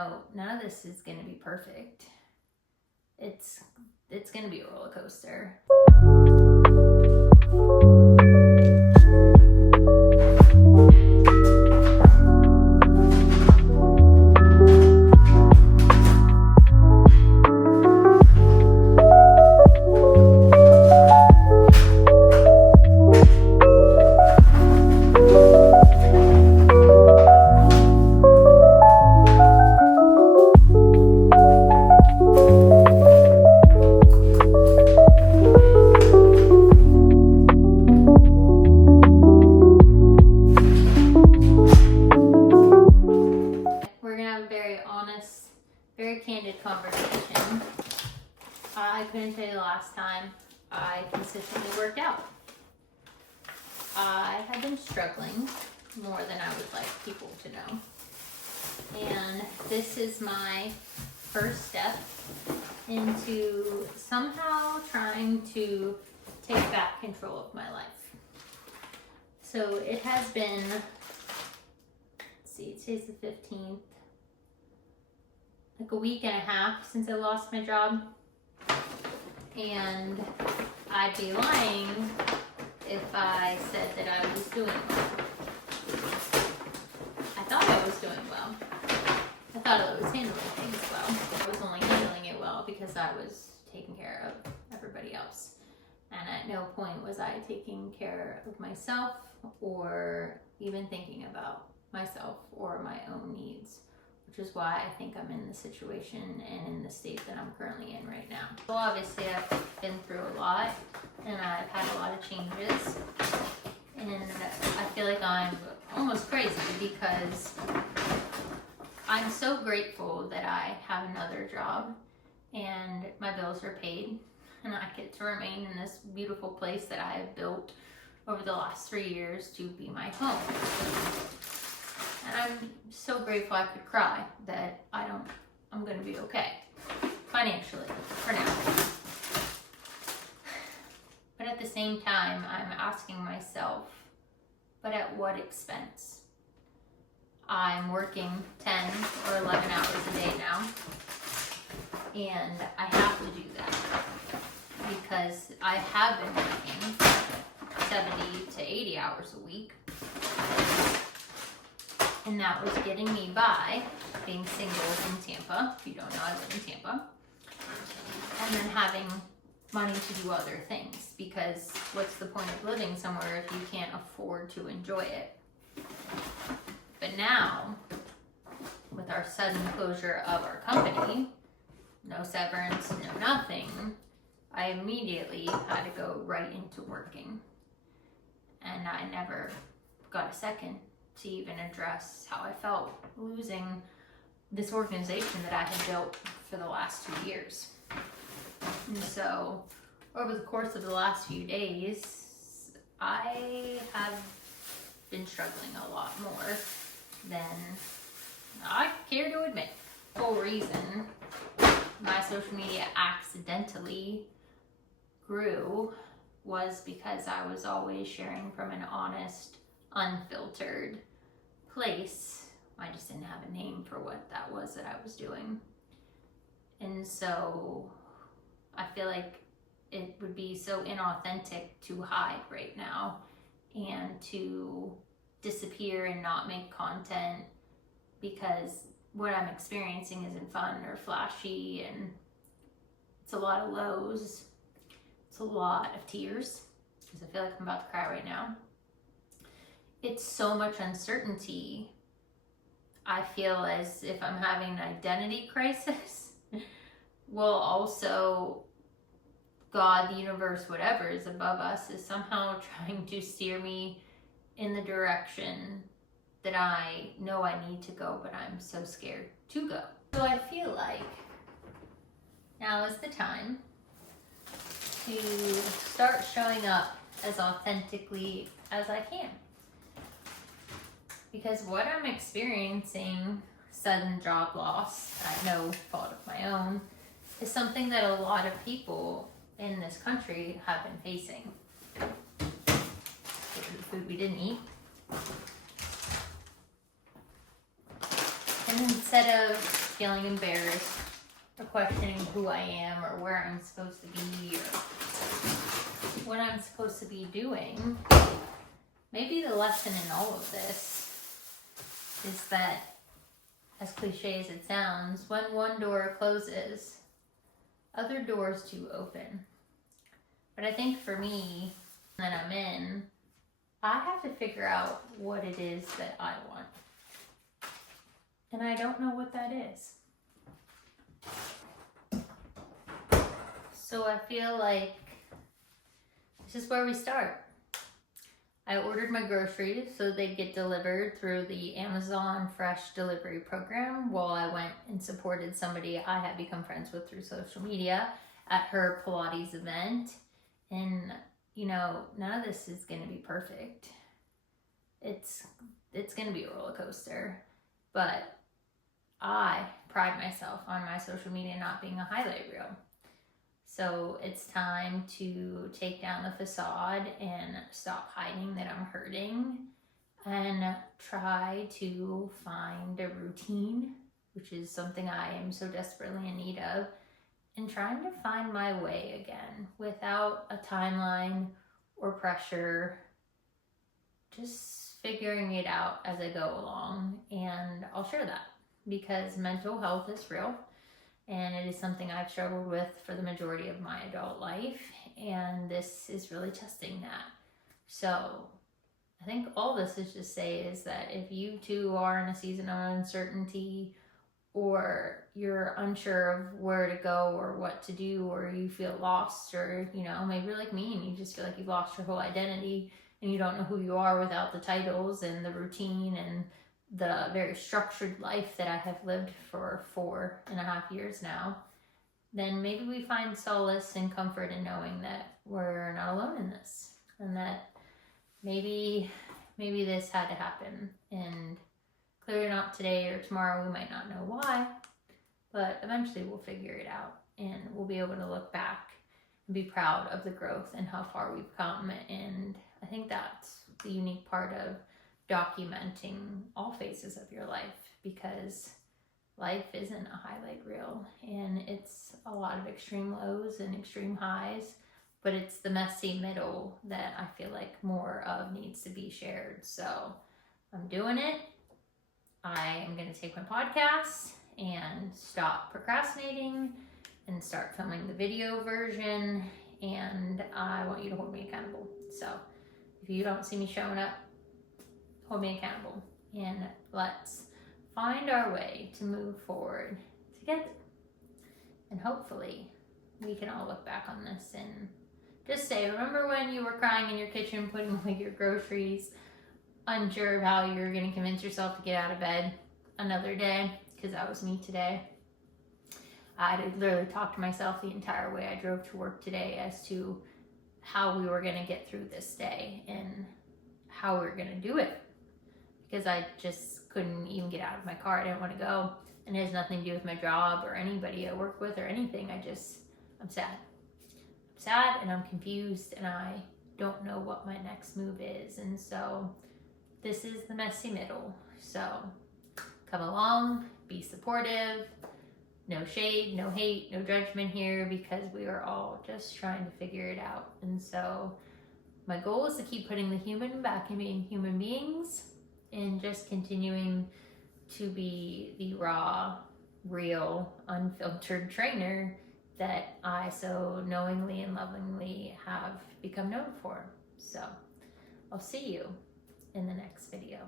So none of this is gonna be perfect. It's gonna be a roller coaster. Very candid conversation. I couldn't tell you the last time I consistently worked out. I have been struggling more than I would like people to know. And this is my first step into somehow trying to take back control of my life. So it has been, let's see, today's the 15th. Like a week and a half since I lost my job, and I'd be lying if I said that I was doing well. I thought I was doing well. I thought I was handling things well. I was only handling it well because I was taking care of everybody else, and at no point was I taking care of myself or even thinking about myself or my own needs, which is why I think I'm in the situation and in the state that I'm currently in right now. So obviously I've been through a lot and I've had a lot of changes, and I feel like I'm almost crazy because I'm so grateful that I have another job and my bills are paid and I get to remain in this beautiful place that I have built over the last 3 years to be my home. And I'm so grateful I could cry that I'm gonna be okay financially for now. But at the same time, I'm asking myself, but at what expense? I'm working 10 or 11 hours a day now, and I have to do that because I have been working 70 to 80 hours a week. And that was getting me by being single in Tampa. If you don't know, I live in Tampa. And then having money to do other things, because what's the point of living somewhere if you can't afford to enjoy it? But now, with our sudden closure of our company, no severance, no nothing, I immediately had to go right into working. And I never got a second to even address how I felt losing this organization that I had built for the last 2 years. And so over the course of the last few days, I have been struggling a lot more than I care to admit. The whole reason my social media accidentally grew was because I was always sharing from an honest, unfiltered place. I just didn't have a name for what that was that I was doing. And so I feel like it would be so inauthentic to hide right now and to disappear and not make content because what I'm experiencing isn't fun or flashy, and it's a lot of lows. It's a lot of tears because I feel like I'm about to cry right now. It's so much uncertainty. I feel as if I'm having an identity crisis. Well, also, God, the universe, whatever is above us is somehow trying to steer me in the direction that I know I need to go, but I'm so scared to go. So I feel like now is the time to start showing up as authentically as I can. Because what I'm experiencing, sudden job loss, at no fault of my own, is something that a lot of people in this country have been facing. The food we didn't eat. And instead of feeling embarrassed or questioning who I am or where I'm supposed to be or what I'm supposed to be doing, maybe the lesson in all of this is that, as cliche as it sounds, when one door closes, other doors do open. But I think for me, that I'm in, I have to figure out what it is that I want. And I don't know what that is. So I feel like this is where we start. I ordered my groceries so they get delivered through the Amazon Fresh Delivery program while I went and supported somebody I had become friends with through social media at her Pilates event. And, you know, none of this is going to be perfect. It's going to be a roller coaster. But I pride myself on my social media not being a highlight reel. So it's time to take down the facade and stop hiding that I'm hurting and try to find a routine, which is something I am so desperately in need of, and trying to find my way again without a timeline or pressure, just figuring it out as I go along. And I'll share that because mental health is real. And it is something I've struggled with for the majority of my adult life. And this is really testing that. So I think all this is just say is that if you too are in a season of uncertainty, or you're unsure of where to go or what to do, or you feel lost, or, you know, maybe you're like me and you just feel like you've lost your whole identity and you don't know who you are without the titles and the routine and the very structured life that I have lived for 4.5 years now, then maybe we find solace and comfort in knowing that we're not alone in this, and that maybe this had to happen, and clearly not today or tomorrow. We might not know why, but eventually we'll figure it out, and we'll be able to look back and be proud of the growth and how far we've come. And I think that's the unique part of documenting all phases of your life, because life isn't a highlight reel, and it's a lot of extreme lows and extreme highs, but it's the messy middle that I feel like more of needs to be shared. So I'm doing it. I am going to take my podcast and stop procrastinating and start filming the video version, and I want you to hold me accountable. So if you don't see me showing up, hold me accountable, and let's find our way to move forward together. And hopefully we can all look back on this and just say, remember when you were crying in your kitchen putting away your groceries, unsure of how you're going to convince yourself to get out of bed another day? Because that was me today. I literally talked to myself the entire way I drove to work today as to how we were going to get through this day and how we were going to do it, because I just couldn't even get out of my car. I didn't want to go, and it has nothing to do with my job or anybody I work with or anything. I'm sad. I'm sad and I'm confused, and I don't know what my next move is. And so this is the messy middle. So come along, be supportive, no shade, no hate, no judgment here, because we are all just trying to figure it out. And so my goal is to keep putting the human back in being human beings, and just continuing to be the raw, real, unfiltered trainer that I so knowingly and lovingly have become known for. So I'll see you in the next video.